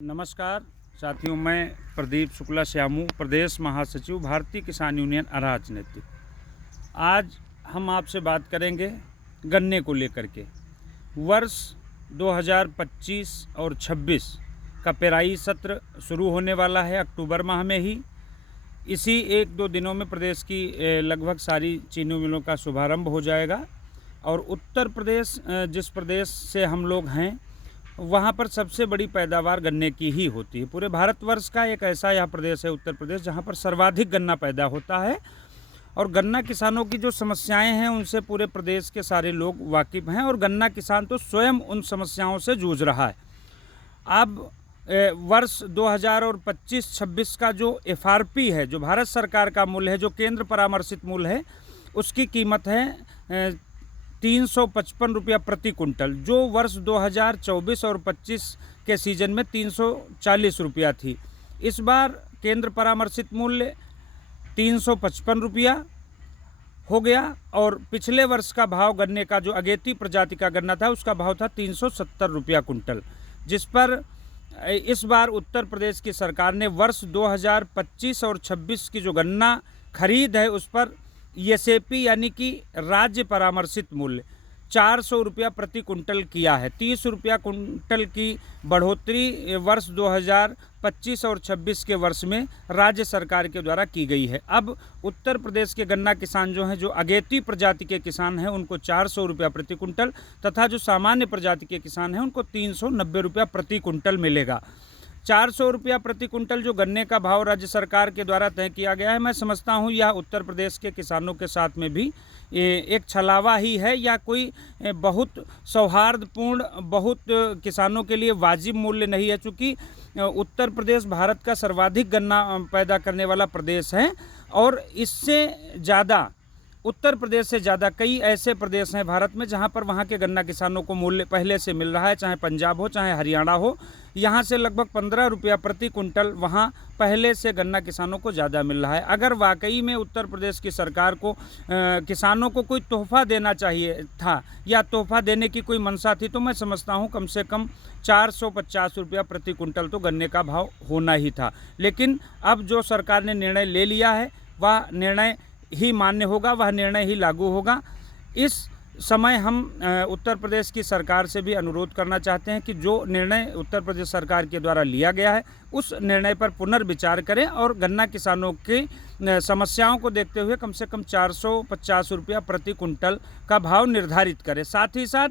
नमस्कार साथियों, मैं प्रदीप शुक्ला श्यामू, प्रदेश महासचिव भारतीय किसान यूनियन अराजनीतिक। आज हम आपसे बात करेंगे गन्ने को लेकर के। वर्ष 2025 और 26 का पेराई सत्र शुरू होने वाला है अक्टूबर माह में ही। इसी 1-2 दिनों में प्रदेश की लगभग सारी चीनी मिलों का शुभारंभ हो जाएगा। और उत्तर प्रदेश, जिस प्रदेश से हम लोग हैं, वहाँ पर सबसे बड़ी पैदावार गन्ने की ही होती है। पूरे भारतवर्ष का एक ऐसा यह प्रदेश है उत्तर प्रदेश, जहाँ पर सर्वाधिक गन्ना पैदा होता है। और गन्ना किसानों की जो समस्याएं हैं उनसे पूरे प्रदेश के सारे लोग वाकिफ़ हैं, और गन्ना किसान तो स्वयं उन समस्याओं से जूझ रहा है। अब वर्ष 2025-26 का जो FRP है, जो भारत सरकार का मूल्य है, जो केंद्र परामर्शित मूल्य है, उसकी कीमत है 355 रुपया प्रति कुंटल, जो वर्ष 2024 और 25 के सीज़न में 340 रुपया थी। इस बार केंद्र परामर्शित मूल्य 355 रुपया हो गया। और पिछले वर्ष का भाव गन्ने का, जो अगेती प्रजाति का गन्ना था, उसका भाव था 370 रुपया कुंटल, जिस पर इस बार उत्तर प्रदेश की सरकार ने वर्ष 2025 और 26 की जो गन्ना खरीद है उस पर SAP यानी कि राज्य परामर्शित मूल्य 400 रुपया प्रति कुंटल किया है। 30 रुपया कुंटल की बढ़ोतरी वर्ष 2025 और 26 के वर्ष में राज्य सरकार के द्वारा की गई है। अब उत्तर प्रदेश के गन्ना किसान जो हैं, जो अगेती प्रजाति के किसान हैं, उनको 400 रुपया प्रति कुंटल तथा जो सामान्य प्रजाति के किसान हैं उनको 390 रुपया प्रति कुंटल मिलेगा। 400 रुपया प्रति कुंटल जो गन्ने का भाव राज्य सरकार के द्वारा तय किया गया है, मैं समझता हूँ यह उत्तर प्रदेश के किसानों के साथ में भी एक छलावा ही है, या कोई बहुत सौहार्दपूर्ण, बहुत किसानों के लिए वाजिब मूल्य नहीं है। चूँकि उत्तर प्रदेश भारत का सर्वाधिक गन्ना पैदा करने वाला प्रदेश है, और इससे ज़्यादा, उत्तर प्रदेश से ज़्यादा कई ऐसे प्रदेश हैं भारत में जहां पर वहां के गन्ना किसानों को मूल्य पहले से मिल रहा है, चाहे पंजाब हो चाहे हरियाणा हो। यहां से लगभग 15 रुपया प्रति कुंटल वहां पहले से गन्ना किसानों को ज़्यादा मिल रहा है। अगर वाकई में उत्तर प्रदेश की सरकार को किसानों को कोई तोहफा देना चाहिए था, या तोहफा देने की कोई मंशा थी, तो मैं समझता हूँ कम से कम 450 रुपया प्रति कुंटल तो गन्ने का भाव होना ही था। लेकिन अब जो सरकार ने निर्णय ले लिया है, वह निर्णय ही मान्य होगा, वह निर्णय ही लागू होगा। इस समय हम उत्तर प्रदेश की सरकार से भी अनुरोध करना चाहते हैं कि जो निर्णय उत्तर प्रदेश सरकार के द्वारा लिया गया है उस निर्णय पर पुनर्विचार करें, और गन्ना किसानों की समस्याओं को देखते हुए कम से कम 450 रुपया प्रति कुंटल का भाव निर्धारित करें। साथ ही साथ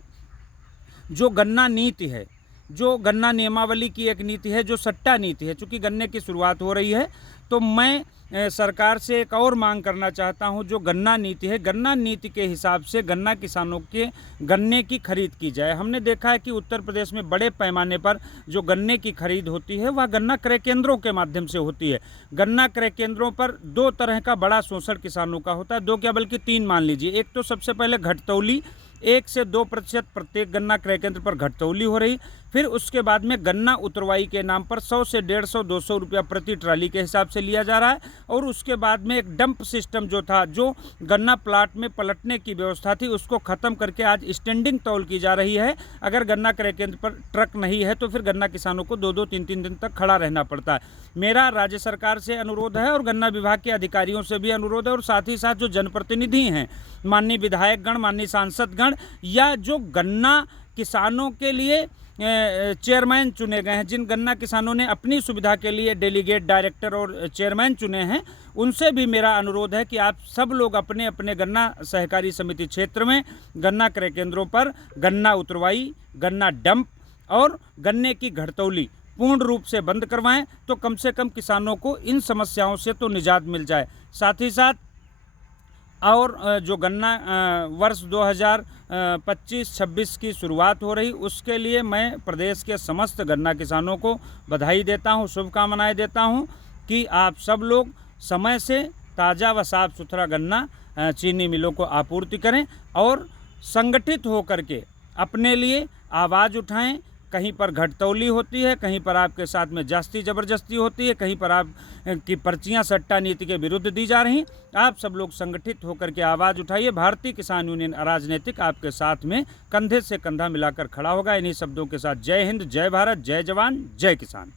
जो गन्ना नीति है, जो गन्ना नियमावली की एक नीति है, जो सट्टा नीति है, चूँकि गन्ने की शुरुआत हो रही है, तो मैं सरकार से एक और मांग करना चाहता हूं। जो गन्ना नीति है, गन्ना नीति के हिसाब से गन्ना किसानों के गन्ने की खरीद की जाए। हमने देखा है कि उत्तर प्रदेश में बड़े पैमाने पर जो गन्ने की खरीद होती है वह गन्ना क्रय केंद्रों के माध्यम से होती है। गन्ना क्रय केंद्रों पर 2 तरह का बड़ा शोषण किसानों का होता है, 2 क्या बल्कि 3 मान लीजिए। एक तो सबसे पहले घटतौली, 1 से 2% प्रत्येक गन्ना क्रय केंद्र पर घटतौली हो रही। फिर उसके बाद में गन्ना उतरवाई के नाम पर 100 से 150-200 रुपया प्रति ट्राली के हिसाब से लिया जा रहा है। और उसके बाद में एक डंप सिस्टम जो था, जो गन्ना प्लाट में पलटने की व्यवस्था थी, उसको ख़त्म करके आज स्टैंडिंग तौल की जा रही है। अगर गन्ना क्रय केंद्र पर ट्रक नहीं है तो फिर गन्ना किसानों को 2-2, 3-3 दिन तक खड़ा रहना पड़ता है। मेरा राज्य सरकार से अनुरोध है, और गन्ना विभाग के अधिकारियों से भी अनुरोध है, और साथ ही साथ जो जनप्रतिनिधि हैं, माननीय विधायकगण, माननीय सांसदगण, या जो गन्ना किसानों के लिए चेयरमैन चुने गए हैं, जिन गन्ना किसानों ने अपनी सुविधा के लिए डेलीगेट, डायरेक्टर और चेयरमैन चुने हैं, उनसे भी मेरा अनुरोध है कि आप सब लोग अपने अपने गन्ना सहकारी समिति क्षेत्र में गन्ना क्रय केंद्रों पर गन्ना उतरवाई, गन्ना डंप और गन्ने की घटतौली पूर्ण रूप से बंद करवाएं, तो कम से कम किसानों को इन समस्याओं से तो निजात मिल जाए। साथ ही साथ और जो गन्ना वर्ष 2025-26 की शुरुआत हो रही, उसके लिए मैं प्रदेश के समस्त गन्ना किसानों को बधाई देता हूं, शुभकामनाएं देता हूं कि आप सब लोग समय से ताज़ा व साफ़ सुथरा गन्ना चीनी मिलों को आपूर्ति करें, और संगठित होकर के अपने लिए आवाज़ उठाएं, कहीं पर घटतौली होती है, कहीं पर आपके साथ में जास्ती ज़बरदस्ती होती है, कहीं पर आप की पर्चियां सट्टा नीति के विरुद्ध दी जा रही। आप सब लोग संगठित होकर के आवाज़ उठाइए। भारतीय किसान यूनियन अराजनीतिक आपके साथ में कंधे से कंधा मिलाकर खड़ा होगा। इन्हीं शब्दों के साथ जय हिंद, जय भारत, जय जवान, जय किसान।